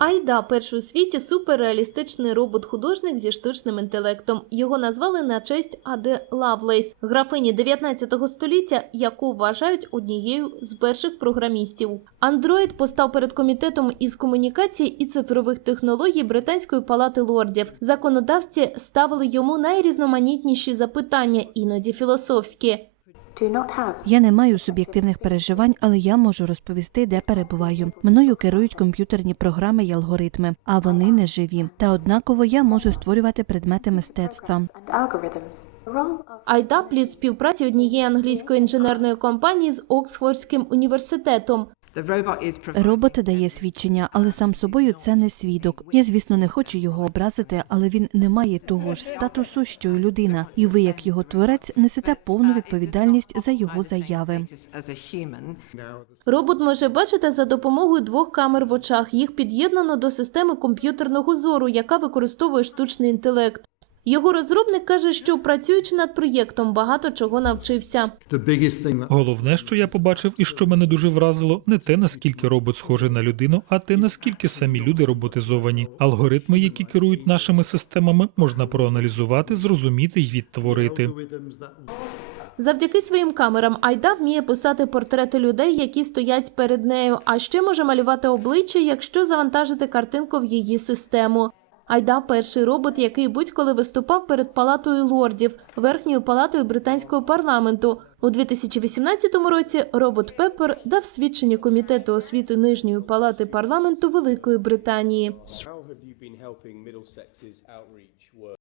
Айда перший у світі суперреалістичний робот-художник зі штучним інтелектом. Його назвали на честь Ади Лавлейс, графині 19 століття, яку вважають однією з перших програмістів. Андроїд постав перед комітетом із комунікації і цифрових технологій Британської палати лордів. Законодавці ставили йому найрізноманітніші запитання, іноді філософські. Do Я не маю суб'єктивних переживань, але я можу розповісти, де перебуваю. Мною керують комп'ютерні програми й алгоритми, а вони не живі. Та однаково я можу створювати предмети мистецтва. Айда плід співпраці однієї англійської інженерної компанії з Оксфордським університетом. The robot is Робот дає свідчення, але сам собою це не свідок. Я, звісно, не хочу його образити, але він не має того ж статусу, що й людина. І ви, як його творець, несете повну відповідальність за його заяви. Робот може бачити за допомогою двох камер в очах. Їх під'єднано до системи комп'ютерного зору, яка використовує штучний інтелект. Його розробник каже, що працюючи над проєктом, багато чого навчився. Головне, що я побачив і що мене дуже вразило, не те, наскільки робот схожий на людину, а те, наскільки самі люди роботизовані. Алгоритми, які керують нашими системами, можна проаналізувати, зрозуміти й відтворити. Завдяки своїм камерам Айда вміє писати портрети людей, які стоять перед нею, а ще може малювати обличчя, якщо завантажити картинку в її систему. Айда перший робот, який будь-коли виступав перед палатою лордів, верхньою палатою британського парламенту. У 2018 році робот Пеппер дав свідчення комітету освіти нижньої палати парламенту Великої Британії.